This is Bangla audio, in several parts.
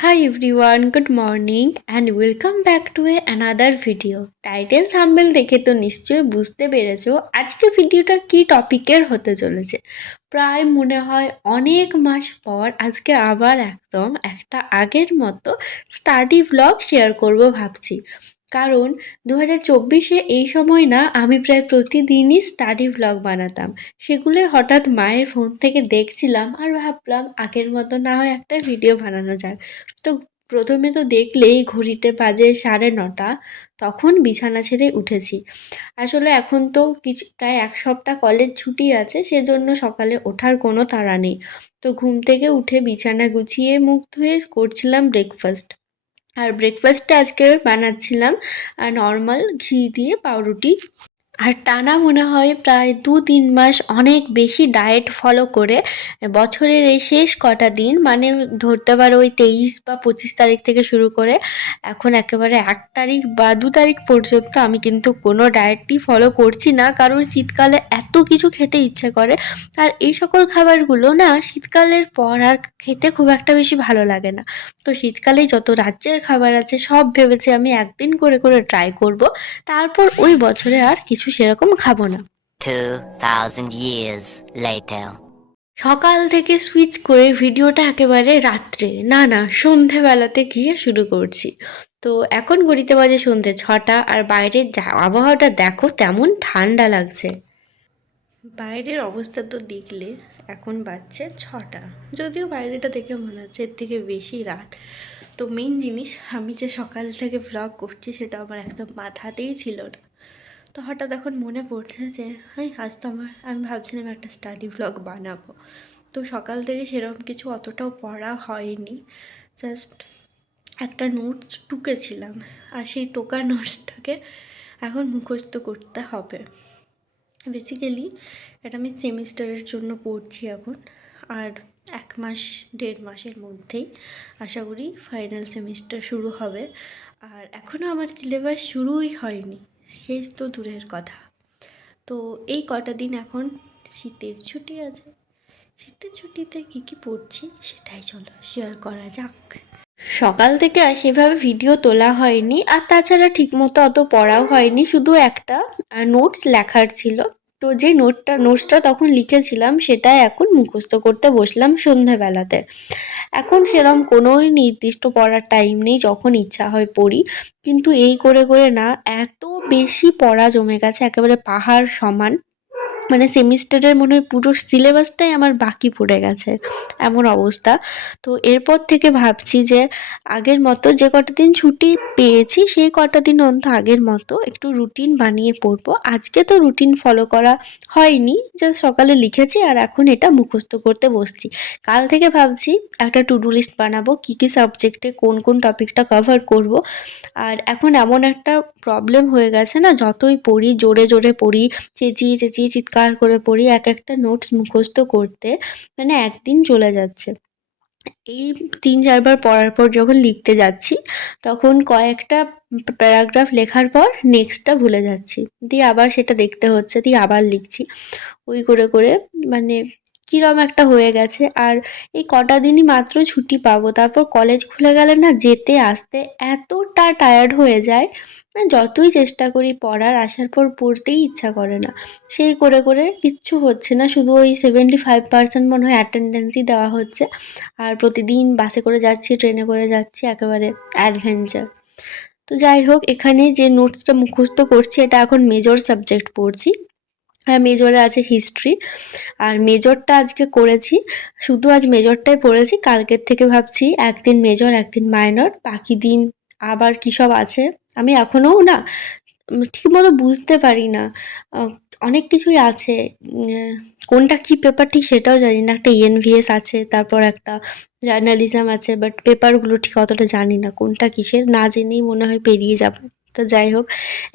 Hi everyone, good morning and welcome back to another video. Title thumbnail দেখে তো নিশ্চয়ই বুঝতে পেরেছো আজকে ভিডিওটা কি টপিকের হতে চলেছে। প্রায় মনে হয় অনেক মাস পর আজকে আবার একদম একটা আগের মতো স্টাডি ভ্লগ শেয়ার করব ভাবছি। কারণ 2024-এ এই সময় না আমি প্রায় প্রতিদিনই স্টাডি ভ্লগ বানাতাম। সেগুলোই হঠাৎ মায়ের ফোন থেকে দেখছিলাম আর ভাবলাম আগের মতো না হয় একটা ভিডিও বানানো যাক। তো প্রথমে তো দেখলেই ঘড়িতে বাজে 9:30, তখন বিছানা ছেড়ে উঠেছি। আসলে এখন তো প্রায় এক সপ্তাহ কলেজ ছুটি আছে, সেজন্য সকালে ওঠার কোনো তাড়া নেই। তো ঘুম থেকে উঠে বিছানা গুছিয়ে মুখ ধুয়ে করছিলাম ব্রেকফাস্ট। আর ব্রেকফাস্টে আজকে বানাচ্ছিলাম নর্মাল ঘি দিয়ে পাউরুটি। আর টানা মনে হয় প্রায় 2-3 মাস অনেক বেশি ডায়েট ফলো করে বছরের এই শেষ কটা দিন, মানে ধরতে পারো ওই 23 বা 25 তারিখ থেকে শুরু করে এখন একেবারে 1 তারিখ বা 2 তারিখ পর্যন্ত আমি কিন্তু কোনো ডায়েটই ফলো করছি না, কারণ শীতকালে এত কিছু খেতে ইচ্ছে করে। আর এই সকল খাবারগুলো না শীতকালের পর আর খেতে খুব একটা বেশি ভালো লাগে না। তো শীতকালেই যত রাজ্যের খাবার আছে সব ভেবেছি আমি একদিন করে করে ট্রাই করব, তারপর ওই বছরে আর কিছু সেরকম খাবো না। 2000 years later. সকাল থেকে সুইচ করে ভিডিওটা একেবারে রাত্রে না সন্ধেবেলাতে গিয়ে শুরু করছি। তো এখন ঘড়িতে বাজে সন্ধে 6টা আর বাইরের আবহাওয়াটা দেখো তেমন ঠান্ডা লাগছে। বাইরের অবস্থা তো দেখলে এখন বাজছে 6টা, যদিও বাইরেটা দেখে মনে হচ্ছে এর থেকে বেশি রাত। তো মেন জিনিস, আমি যে সকাল থেকে ভ্লগ করছি সেটা আমার একদম মাথাতেই ছিল না। তো হঠাৎ এখন মনে পড়ছে যে আজ তো আমি ভাবছিলাম একটা স্টাডি ভ্লগ বানাবো। তো সকাল থেকে সেরকম কিছু অতটাও পড়া হয়নি, জাস্ট একটা নোটস টুকেছিলাম। আর সেই টোকা নোটসটাকে এখন মুখস্থ করতে হবে। বেসিক্যালি এটা আমি সেমিস্টারের জন্য পড়ছি এখন। আর 1-1.5 মাসের মধ্যেই আশা করি ফাইনাল সেমিস্টার শুরু হবে। আর এখনও আমার সিলেবাস শুরুই হয়নি, শেষ তো দূরের কথা। তো এই কটা দিন এখন শীতের ছুটি আছে, শীতের ছুটিতে কী পড়ছি সেটাই চলো শেয়ার করা যাক। সকাল থেকে আর সেভাবে ভিডিও তোলা হয়নি, আর তাছাড়া ঠিকমতো অত পড়াও হয়নি, শুধু একটা নোটস লেখার ছিল। তো যে নোটসটা তখন লিখেছিলাম সেটা এখন মুখস্থ করতে বসলাম সন্ধ্যাবেলাতে। এখন সেরকম কোনো নির্দিষ্ট পড়ার টাইম নেই, যখন ইচ্ছা হয় পড়ি। কিন্তু এই করে করে না এত বেশি পড়া জমে গেছে, একেবারে পাহাড় সমান। মানে সেমিস্টারের মনে হয় পুরো সিলেবাসটাই আমার বাকি পড়ে গেছে, এমন অবস্থা। তো এরপর থেকে ভাবছি যে আগের মতো যে কটা দিন ছুটি পেয়েছি সেই কটা দিন অন্তত আগের মতো একটু রুটিন বানিয়ে পড়বো। আজকে তো রুটিন ফলো করা হয়নি, জাস্ট সকালে লিখেছি আর এখন এটা মুখস্থ করতে বসছি। কাল থেকে ভাবছি একটা টু ডু লিস্ট বানাবো, কী কী সাবজেক্টে কোন কোন টপিকটা কভার করব। আর এখন এমন একটা প্রবলেম হয়ে গেছে না, যতই পড়ি জোরে জোরে পড়ি, চেঁচিয়ে চেঁচিয়ে চিৎকার করে পড়ি, এক একটা নোটস মুখস্থ করতে মানে একদিন চলে যাচ্ছে। এই 3-4 বার পড়ার পর যখন লিখতে যাচ্ছি তখন কয়েকটা প্যারাগ্রাফ লেখার পর নেক্সটটা ভুলে যাচ্ছি, দিয়ে আবার সেটা দেখতে হচ্ছে, দিয়ে আবার লিখছি। ওই করে করে মানে কীরকম একটা হয়ে গেছে। আর এই কটা দিনই মাত্র ছুটি পাবো, তারপর কলেজ খুলে গেলে না যেতে আসতে এতটা টায়ার্ড হয়ে যায়, মানে যতই চেষ্টা করি পড়ার, আসার পর পড়তেই ইচ্ছা করে না। সেই করে করে কিচ্ছু হচ্ছে না, শুধু ওই 75% মনে হয় অ্যাটেন্ডেন্সই দেওয়া হচ্ছে। আর প্রতিদিন বাসে করে যাচ্ছি, ট্রেনে করে যাচ্ছি, একেবারে অ্যাডভেঞ্চার। তো যাই হোক, এখানে যে নোটসটা মুখস্থ করছি এটা এখন মেজর সাবজেক্ট পড়ছি। আর মেজরে আছে হিস্ট্রি, আর মেজরটা আজকে করেছি, শুধু আজ মেজরটাই পড়েছি। কালকের থেকে ভাবছি একদিন মেজর একদিন মাইনর, বাকি দিন আবার কী সব আছে আমি এখনও না ঠিকমতো বুঝতে পারি না। অনেক কিছুই আছে, কোনটা কী পেপার ঠিক সেটাও জানি না। একটা ENVS আছে, তারপর একটা জার্নালিজম আছে, বাট পেপারগুলো ঠিক অতটা জানি না কোনটা কিসের, না জেনেই মনে হয় পেরিয়ে যাবে। তো যাই হোক,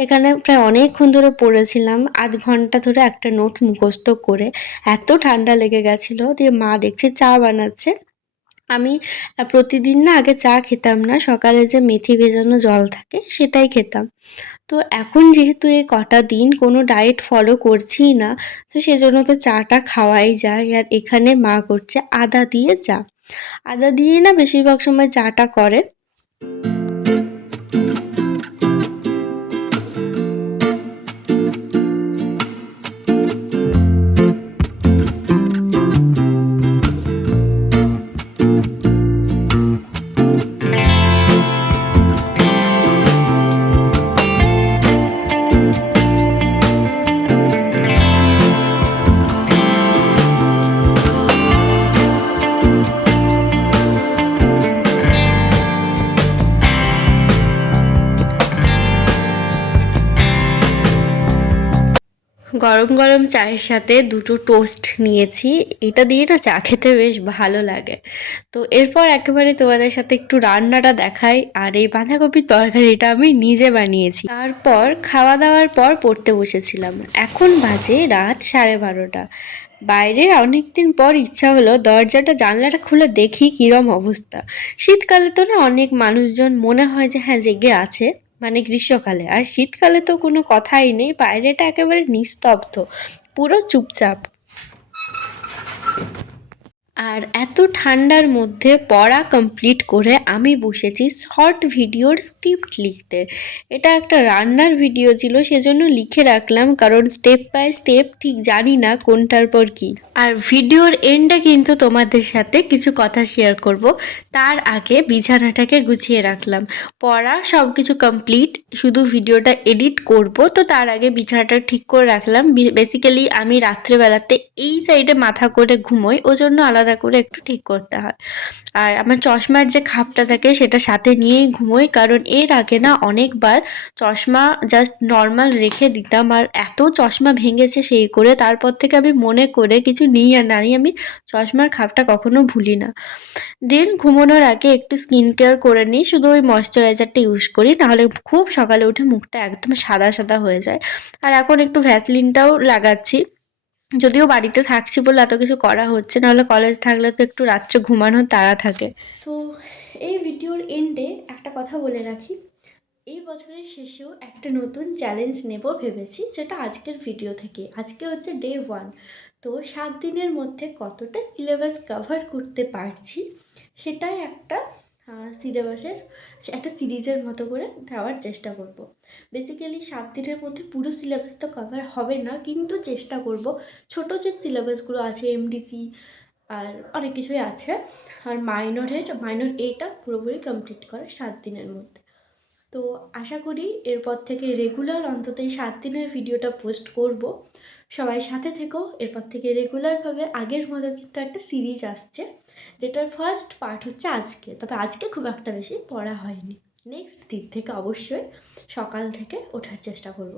এখানে প্রায় অনেকক্ষণ ধরে পড়েছিলাম, আধ ঘন্টা ধরে একটা নোটস মুখস্থ করে। এত ঠান্ডা লেগে গেছিলো, দিয়ে মা দেখছি চা বানাচ্ছে। আমি প্রতিদিন না আগে চা খেতাম না, সকালে যে মেথি ভেজানো জল থাকে সেটাই খেতাম। তো এখন যেহেতু এই কটা দিন কোনো ডায়েট ফলো করছিই না, তো সেজন্য তো চাটা খাওয়াই যায়। আর এখানে মা করছে আদা দিয়ে চা। আদা দিয়েই না বেশিরভাগ সময় চাটা করে। গরম গরম চায়ের সাথে দুটো টোস্ট নিয়েছি, এটা দিয়ে না চা খেতে বেশ ভালো লাগে। তো এরপর একেবারে তোমাদের সাথে একটু রান্নাটা দেখাই। আর এই বাঁধাকপির তরকারিটা আমি নিজে বানিয়েছি। তারপর খাওয়া দাওয়ার পর পড়তে বসেছিলাম। এখন বাজে রাত 12:30। বাইরে অনেকদিন পর ইচ্ছা হলো দরজাটা জানলাটা খুলে দেখি কিরম অবস্থা। শীতকালে তো না অনেক মানুষজন মনে হয় যে হ্যাঁ জেগে আছে, মানে গ্রীষ্মকালে। আর শীতকালে তো কোনো কথাই নেই, বাইরেটা একেবারে নিস্তব্ধ, পুরো চুপচাপ। আর এত ঠান্ডার মধ্যে পড়া কমপ্লিট করে আমি বসেছি শর্ট ভিডিওর স্ক্রিপ্ট লিখতে। এটা একটা রান্নার ভিডিও ছিল, সেজন্য লিখে রাখলাম, কারণ স্টেপ বাই স্টেপ ঠিক জানি না কোনটার পর কি। আর ভিডিওর এন্ডে কিন্তু তোমাদের সাথে কিছু কথা শেয়ার করব। তার আগে বিছানাটাকে গুছিয়ে রাখলাম। পড়া সব কিছু কমপ্লিট, শুধু ভিডিওটা এডিট করব। তো তার আগে বিছানাটা ঠিক করে রাখলাম। বেসিক্যালি আমি রাত্রেবেলাতে এই সাইডে মাথা করে ঘুমোই, ওই জন্য আলাদা করে একটু ঠিক করতে হয়। আর আমার চশমার যে খাপটা থাকে সেটা সাথে নিয়েই ঘুমোই, কারণ এর আগে না অনেকবার চশমা জাস্ট নর্মাল রেখে দিতাম আর এত চশমা ভেঙেছে সেই করে। তারপর থেকে আমি মনে করে কিছু নিই আর না নিই, আমি চশমার খাপটা কখনো ভুলি না। দেন ঘুমানোর আগে একটু স্কিন কেয়ার করে নিই, শুধু ওই ময়শ্চারাইজারটা ইউজ করি, নাহলে খুব সকালে উঠে মুখটা একদম সাদা সাদা হয়ে যায়। আর এখন একটু ভ্যাসলিনটাও লাগাচ্ছি, যদিও বাড়িতে থাকছি বলে এত কিছু করা হচ্ছে, নাহলে কলেজ থাকলে তো একটু রাত্রে ঘুমানোর তাড়া থাকে। তো এই ভিডিওর এন্ডে একটা কথা বলে রাখি, এই বছরের শেষেও একটা নতুন চ্যালেঞ্জ নেব ভেবেছি, যেটা আজকের ভিডিও থেকে। আজকে হচ্ছে ডে 1। তো 7 দিনের মধ্যে কতটা সিলেবাস কভার করতে পারছি সেটাই একটা সিলেবাসের একটা সিরিজের মতো করে দেওয়ার চেষ্টা করব। বেসিক্যালি 7 দিনের মধ্যে পুরো সিলেবাস তো কভার হবে না, কিন্তু চেষ্টা করব ছোটো যে সিলেবাসগুলো আছে এমডিসি আর অনেক কিছুই আছে, আর মাইনর এটা পুরোপুরি কমপ্লিট করা 7 দিনের মধ্যে। তো আশা করি এরপর থেকে রেগুলার অন্তত এই 7 দিনের ভিডিওটা পোস্ট করব। সবাই সাথে থেকো। এরপর থেকে রেগুলারভাবে আগের মতো কিন্তু একটা সিরিজ আসছে, যেটার ফার্স্ট পার্ট হচ্ছে আজকে। তবে আজকে খুব একটা বেশি পড়া হয়নি, নেক্সট দিন থেকে অবশ্যই সকাল থেকে ওঠার চেষ্টা করব।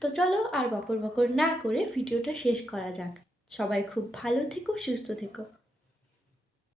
তো চলো আর বকর বকর না করে ভিডিওটা শেষ করা যাক। সবাই খুব ভালো থেকো, সুস্থ থেকো।